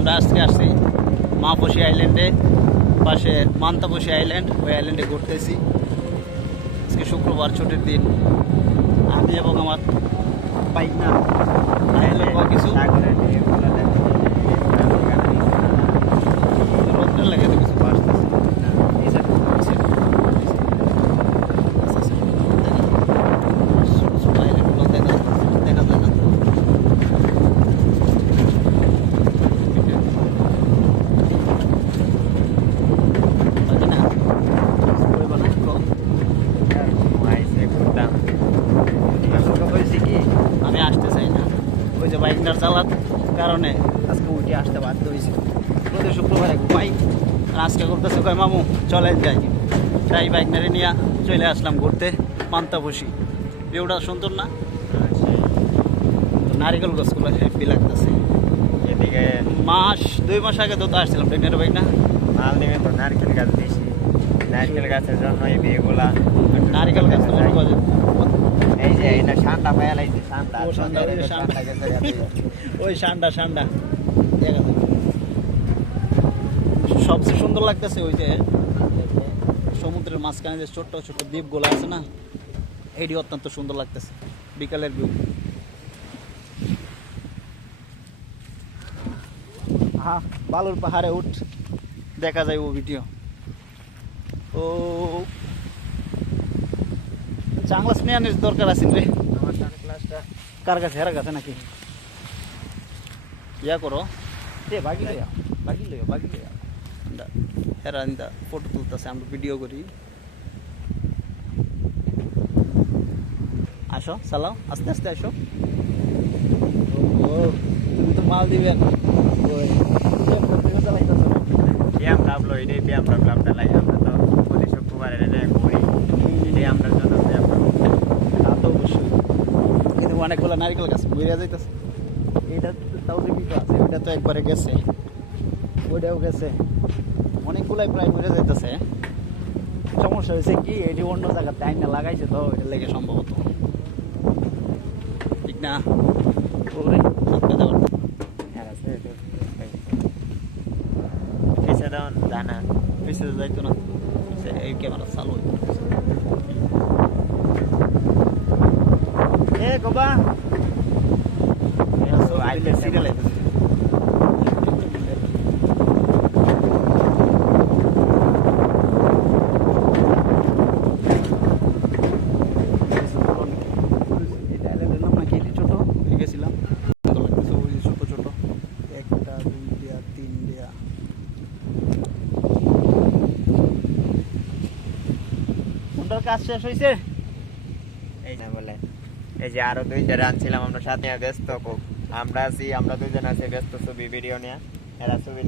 আমরা আজকে আসছি মাপসি আইল্যান্ডে, পাশে মান্তাপসি আইল্যান্ড, ওই আইল্যান্ডে ঘুরতেছি। আজকে শুক্রবার, ছুটির দিন। আমি এবং আমার বাইক না কিছু রোদ্রের লাগে তো কিছু আমি আসতে চাই না, ওই যে বাইকটার চালার কারণে আজকে উঠে আসতে বাধ্য হয়েছি। প্রতি শুক্রবারে ঘুমাই, আজকে করতেছে কয় মামু চলেন যাই, তাই বাইকনারে নিয়ে চলে আসলাম ঘুরতে মান্তাপসি। ভিউটা সুন্দর না? নারিকেল গাছগুলো হ্যাপি লাগতেছে। এদিকে 2 মাস আগে তো আসছিলাম ট্রেনের বাইক না, মাল নেমে তো নারকেল গাছ বেশি, নারকেল গাছের জন্য এই বিয়েগুলা। নারিকেল গাছ তো মনে করে এই যে এটা ঠান্ডা পায়া লাগছে, ঠান্ডা ও ঠান্ডা, ওই যে ঠান্ডা। গেছে। ওই ঠান্ডা ঠান্ডা দেখা যায়। সবচেয়ে সুন্দর লাগতেছে ওই যে সমুদ্রের মাঝখানে যে ছোট্ট ছোট্ট দ্বীপগুলো আছে না, এটি অত্যন্ত সুন্দর লাগতেছে বিকালের ভিউ। হ্যাঁ, বালুর পাহাড়ে উঠ দেখা যায় ও ভিডিও। ও সানগ্লাস নিয়ে আনিস দরকার আছে রে। আমার সানগ্লাসটা কার কাছে? হেরার কাছে নাকি? ইয়া করো এ বাগি লইয়া হেরা ইন্দা ফটো তুলতেছে, আমরা ভিডিও করি। আসো চালাও, আস্তে আস্তে আসো। ও তুমি তো মাল দিবে না। ব্যায়াম ডাবলো, এটাই ব্যায়াম ডাবলো। আমরা লাগে আমরা তো প্রতি শুক্রবার এটা করি, এটাই আমরা জন্য ব্যায়াম ডাবলো। তা তো অবশ্যই, কিন্তু অনেকগুলো নারিকেল গাছ ঘুরে যাইতেছে। এটা তাও জীবিত আছে, ওইটা তো একবারে গেছে, ওইটাও গেছে, অনেকগুলাই প্রায় মরে যাইতেছে। সমস্যা হয়েছে কি, এটি অন্য জায়গাতে আইনা লাগাইছে তো, এটার লেগে সম্ভবত, ঠিক না? ওরে হাত পেতে পারতো। পিছে দাও জানা, পিছিয়ে যাইতো না, এই ক্যামেরা চালু হইতো। এ গোবা সিরিয়াল আইতেছে। কাজ শেষ হয়েছে এই না বলে, এই যে আরো 2জন আনছিলাম আমরা সাথে, ব্যস্ত খুব আমরা আছি, আমরা 2জন আছি ব্যস্ত ছবি ভিডিও নিয়ে, এরা ছবি